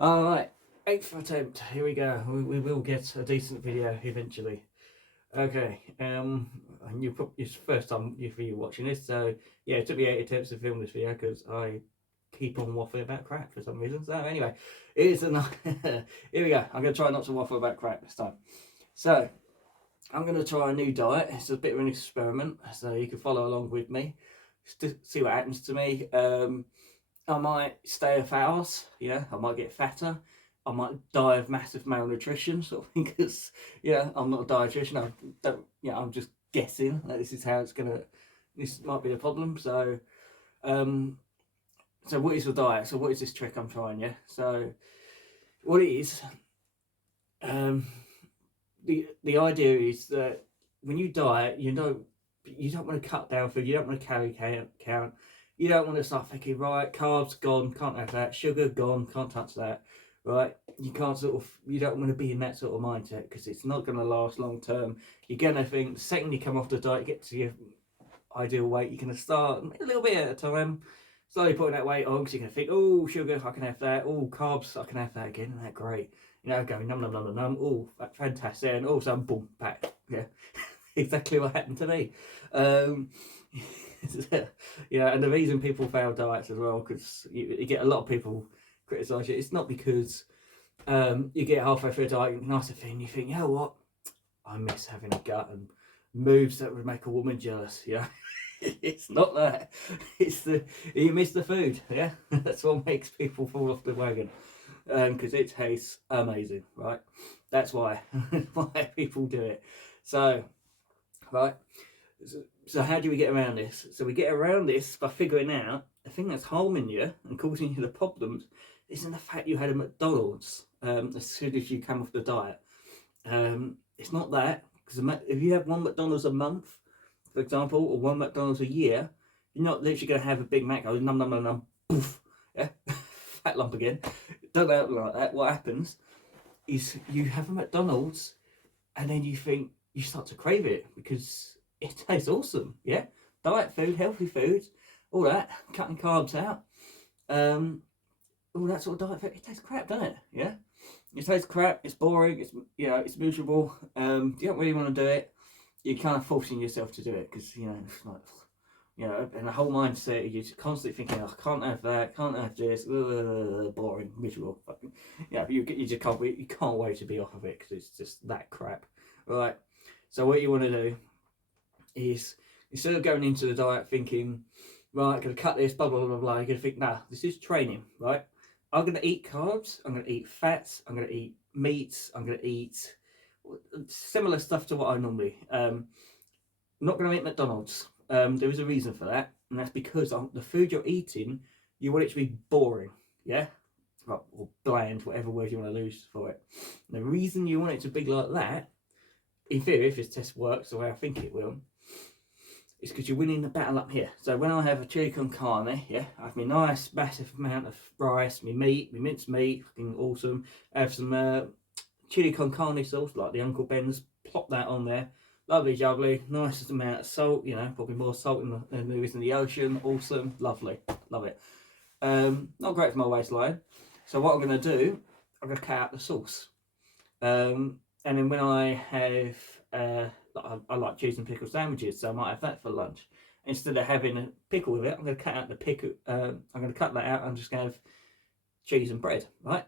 Alright, eighth attempt. Here we go. We will get a decent video eventually. Okay, and it's the first time for you watching this, so yeah, it took me 8 attempts to film this video because I keep on waffling about crap for some reason. So anyway, here's here we go. I'm going to try not to waffle about crap this time. So, I'm going to try a new diet. It's a bit of an experiment, so you can follow along with me. Just to see what happens to me. I might stay off hours, yeah, I might get fatter, I might die of massive malnutrition, sort of thing, because, yeah, I'm not a dietitian, I'm just guessing that this is how it's gonna, this might be the problem, um, so what is the diet? So what is this trick I'm trying, yeah? So, what it is, um, the idea is that when you diet, you don't want to cut down food, you don't want to calorie count, you don't want to start thinking, right, carbs gone, can't have that, sugar gone, can't touch that, right? You can't you don't want to be in that sort of mindset because it's not going to last long term. You're going to think, the second you come off the diet, get to your ideal weight, you're going to start a little bit at a time, slowly putting that weight on because you're going to think, oh, sugar, I can have that, oh, carbs, I can have that again, and that great. Going num num num num num. Oh, fantastic! And all of a sudden, boom, back. Yeah, exactly what happened to me. Um, and the reason people fail diets as well, because you get a lot of people criticise you. It's not because you get halfway through a diet, nice thing, you think, you know what, I miss having a gut and moves that would make a woman jealous. Yeah, it's not that. It's you miss the food. Yeah, that's what makes people fall off the wagon because it tastes amazing, right? That's why why people do it. So, right. So how do we get around this? So we get around this by figuring out the thing that's harming you and causing you the problems isn't the fact you had a McDonald's as soon as you come off the diet. It's not that, because if you have one McDonald's a month, for example, or one McDonald's a year, you're not literally going to have a Big Mac, go num num num num, poof, yeah, fat lump again. Don't happen like that. What happens is you have a McDonald's and then you start to crave it because it tastes awesome. Yeah, diet food, healthy food, all that, cutting carbs out, all that sort of diet food. It tastes crap, doesn't it? Yeah, it tastes crap. It's boring. It's miserable. You don't really want to do it. You're kind of forcing yourself to do it because it's like. And the whole mindset, you're constantly thinking, oh, I can't have that, can't have this, boring, miserable. You just you can't wait to be off of it because it's just that crap. Right. So what you want to do is instead of going into the diet thinking, right, I'm going to cut this, blah blah blah blah, you're going to think, nah, this is training, right? I'm going to eat carbs, I'm going to eat fats, I'm going to eat meats, I'm going to eat similar stuff to what I normally. I'm not going to eat McDonald's. There is a reason for that, and that's because the food you're eating, you want it to be boring, yeah, or bland, whatever word you want to use for it. And the reason you want it to be like that, in theory, if this test works the way I think it will, is because you're winning the battle up here. So when I have a chili con carne, yeah, I have my nice massive amount of rice, my meat, my minced meat, fucking awesome. I have some chili con carne sauce, like the Uncle Ben's, plop that on there. Lovely jubbly, nicest amount of salt, probably more salt than there is in the ocean. Awesome, lovely, love it. Not great for my waistline. So what I'm going to do, I'm going to cut out the sauce. And then when I have, I like cheese and pickle sandwiches, so I might have that for lunch. Instead of having a pickle with it, I'm going to cut out the pickle. I'm going to cut that out. I'm just going to have cheese and bread, right?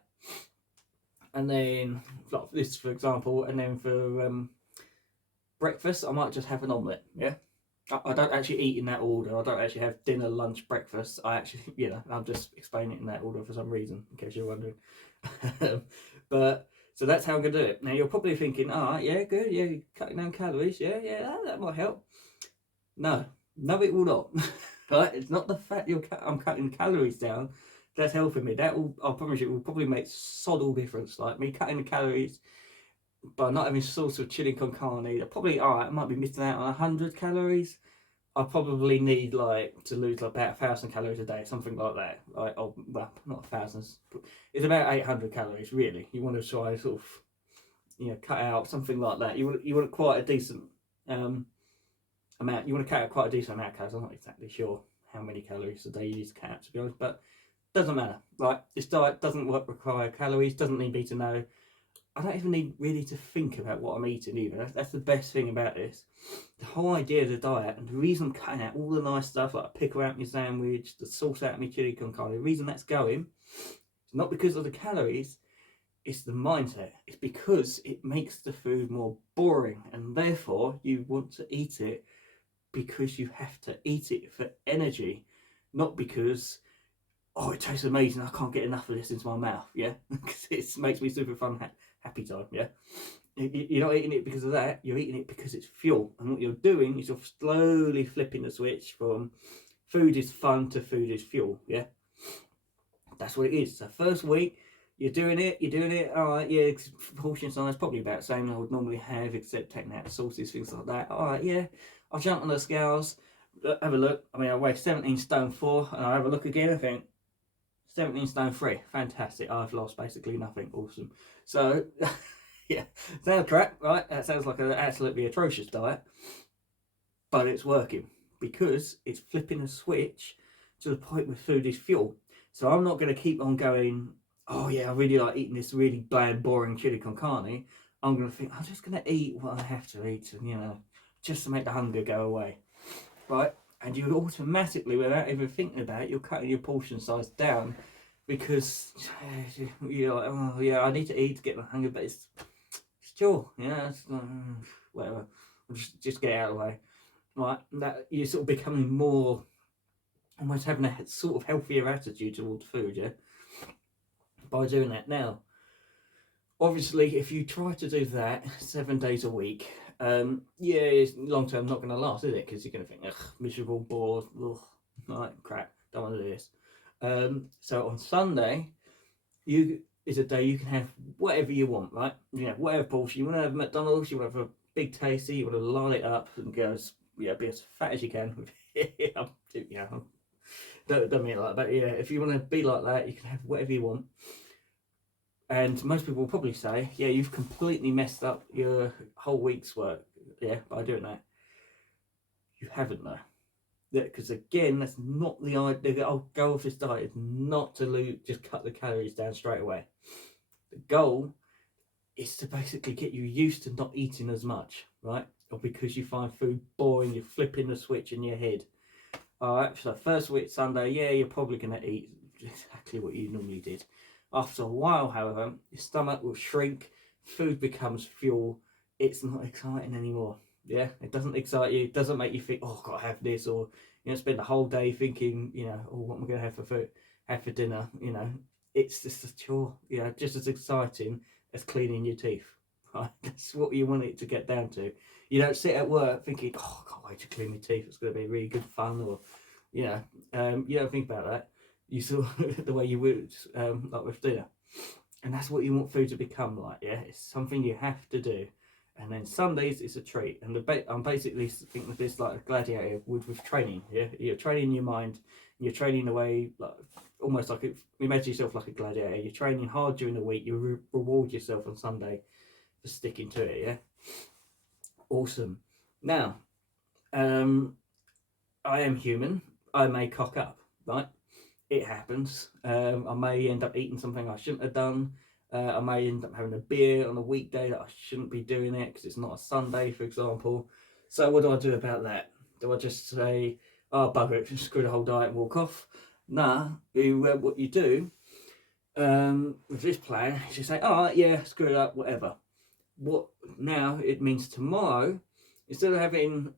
And then like this, for example, and then for breakfast, I might just have an omelette. Yeah, I don't actually eat in that order. I don't actually have dinner, lunch, breakfast. I actually, I'm just explaining it in that order for some reason, in case you're wondering. But so that's how I'm gonna do it. Now you're probably thinking, yeah, good, yeah, cutting down calories, yeah, that might help. No, it will not. Right? It's not the fact I'm cutting calories down that's helping me. I promise you, will probably make sod all difference. Like me cutting the calories by not having sauce with chili con carne, probably I might be missing out on 100 calories. I probably need to lose about 1,000 calories a day, something like that. Well, not thousands. It's about 800 calories really. You want to try sort of cut out something like that. You want quite a decent amount. You want to cut out quite a decent amount of calories. I'm not exactly sure how many calories a day you need to cut out, to be honest, but doesn't matter, right? This diet doesn't require calories, doesn't need me to know. I don't even need really to think about what I'm eating either. That's the best thing about this. The whole idea of the diet, and the reason I'm cutting out all the nice stuff, like a pickle out my sandwich, the sauce out my chili con carne, the reason that's going, it's not because of the calories, it's the mindset. It's because it makes the food more boring, and therefore you want to eat it because you have to eat it for energy, not because, oh, it tastes amazing, I can't get enough of this into my mouth, yeah? Because it makes me super fun, happy time, yeah? You're not eating it because of that, you're eating it because it's fuel. And what you're doing is you're slowly flipping the switch from food is fun to food is fuel, yeah? That's what it is. So first week, you're doing it, all right, yeah, portion size probably about the same I would normally have, except taking out the sauces, things like that. All right, yeah, I'll jump on the scales, have a look. I mean, I weigh 17 stone 4, and I have a look again, I think, 17 stone 3, fantastic. I've lost basically nothing, awesome. So, yeah, sounds crap, right? That sounds like an absolutely atrocious diet, but it's working because it's flipping a switch to the point where food is fuel. So I'm not going to keep on going, oh yeah, I really like eating this really bland, boring chili con carne. I'm going to think, I'm just going to eat what I have to eat, and, you know, just to make the hunger go away, right? And you automatically, without even thinking about it, you're cutting your portion size down because you're like, oh yeah, I need to eat to get my hunger, but it's sure, yeah, it's, whatever. I'll just get out of the way, right? That you're sort of becoming more, almost having a sort of healthier attitude towards food, yeah, by doing that. Now, obviously, if you try to do that 7 days a week, yeah, it's long term not going to last, is it? Because you're going to think, ugh, miserable, bored, ugh, like crap, don't want to do this. So on Sunday, is a day you can have whatever you want, right? You know, whatever portion. You want to have McDonald's, you want to have a big tasty, you want to line it up and go as, yeah, be as fat as you can. Yeah, don't mean it like that, but yeah, if you want to be like that, you can have whatever you want. And most people will probably say, yeah, you've completely messed up your whole week's work, yeah, by doing that. You haven't, though. Because again, that's not the idea. The goal of this diet is not to lose, just cut the calories down straight away. The goal is to basically get you used to not eating as much, right? Or because you find food boring, you're flipping the switch in your head. All right, so first week, Sunday, yeah, you're probably going to eat exactly what you normally did. After a while, however, your stomach will shrink, food becomes fuel, it's not exciting anymore. Yeah, it doesn't excite you, it doesn't make you think, oh, I've got to have this, or, you know, spend the whole day thinking, you know, oh, what am I going to have for food, have for dinner, you know. It's just a chore, you know, just as exciting as cleaning your teeth, right? That's what you want it to get down to. You don't sit at work thinking, oh, I can't wait to clean my teeth, it's going to be really good fun, or, you know, you don't think about that. You saw the way you would, like with dinner. And that's what you want food to become like, yeah? It's something you have to do. And then Sundays, it's a treat. And I'm basically thinking of this like a gladiator would with training, yeah? You're training your mind, you're training the way, like, almost like, imagine yourself like a gladiator. You're training hard during the week, you reward yourself on Sunday for sticking to it, yeah? Awesome. Now, I am human. I may cock up, right? It happens. I may end up eating something I shouldn't have done. I may end up having a beer on a weekday that I shouldn't be doing it because it's not a Sunday, for example. So what do I do about that? Do I just say, oh, bugger it, screw the whole diet and walk off? Nah, what you do with this plan is you say, all right, yeah, screw it up, whatever. What now it means tomorrow, instead of having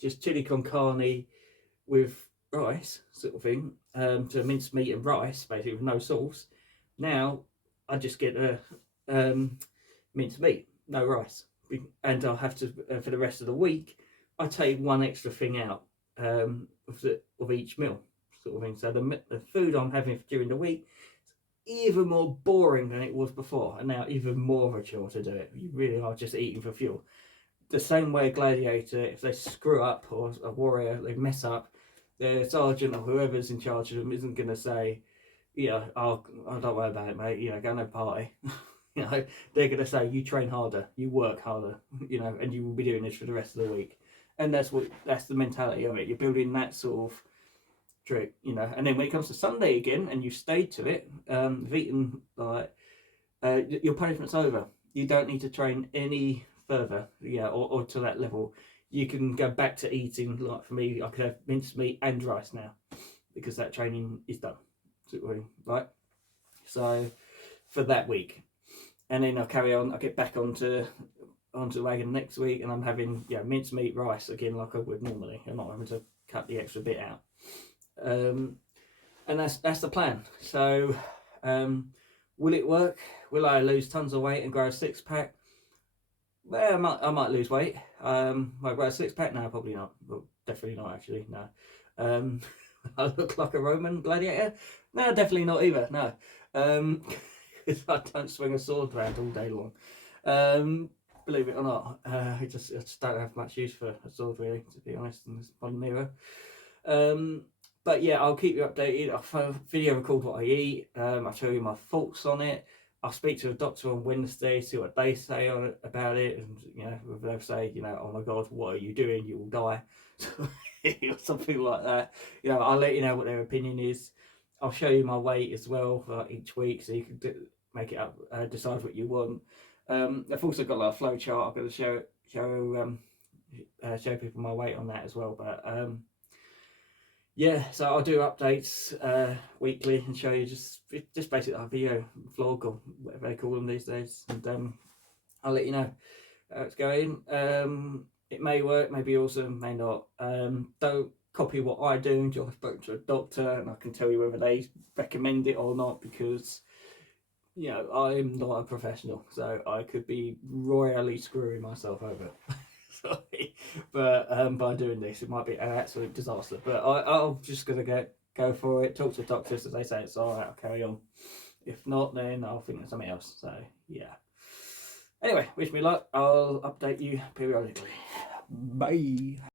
just chili con carne with rice sort of thing, to mince meat and rice basically with no sauce, now I just get a minced meat, no rice, and I'll have to for the rest of the week I take one extra thing out of each meal sort of thing. So the food I'm having during the week is even more boring than it was before, and now even more of a chore to do it. You really are just eating for fuel. The same way a gladiator, if they screw up, or a warrior, they mess up, the sergeant or whoever's in charge of them isn't going to say, you know, oh, don't worry about it, mate, you know, go no party. You know, they're going to say, you train harder, you work harder, you know, and you will be doing this for the rest of the week. And that's the mentality of it. You're building that sort of trick, you know. And then when it comes to Sunday again, and you stayed to it, you've eaten like your punishment's over. You don't need to train any further, yeah, or to that level. You can go back to eating. Like for me, I could have minced meat and rice now because that training is done, right? So for that week, and then I'll carry on. I get back onto the wagon next week, and I'm having minced meat, rice again like I would normally. I'm not having to cut the extra bit out. And that's the plan. So, will it work? Will I lose tons of weight and grow a 6-pack? Well, I might lose weight. Might grow a 6-pack? No, probably not. Well, definitely not. Actually, no. I look like a Roman gladiator? No, definitely not either. No, because I don't swing a sword around all day long. Believe it or not, I just don't have much use for a sword, really, to be honest, in this modern era. But yeah, I'll keep you updated. I'll video record what I eat. I'll show you my thoughts on it. I'll speak to a doctor on Wednesday, see what they say on it, about it, and if they'll say, oh my God, what are you doing? You will die, or something like that. I'll let you know what their opinion is. I'll show you my weight as well for each week, so you can make it up, decide what you want. I've also got like a flow chart. I'm going to show people my weight on that as well, but yeah, so I'll do updates weekly and show you just basically a video vlog or whatever they call them these days, and I'll let you know how it's going. It may work, may be awesome, may not. Don't copy what I do until I've spoken to a doctor and I can tell you whether they recommend it or not, because I'm not a professional, so I could be royally screwing myself over. Sorry, but by doing this, it might be an absolute disaster. But I'm just gonna go for it. Talk to doctors, as they say it's all right. I'll carry on. If not, then I'll think of something else. So yeah. Anyway, wish me luck. I'll update you periodically. Bye.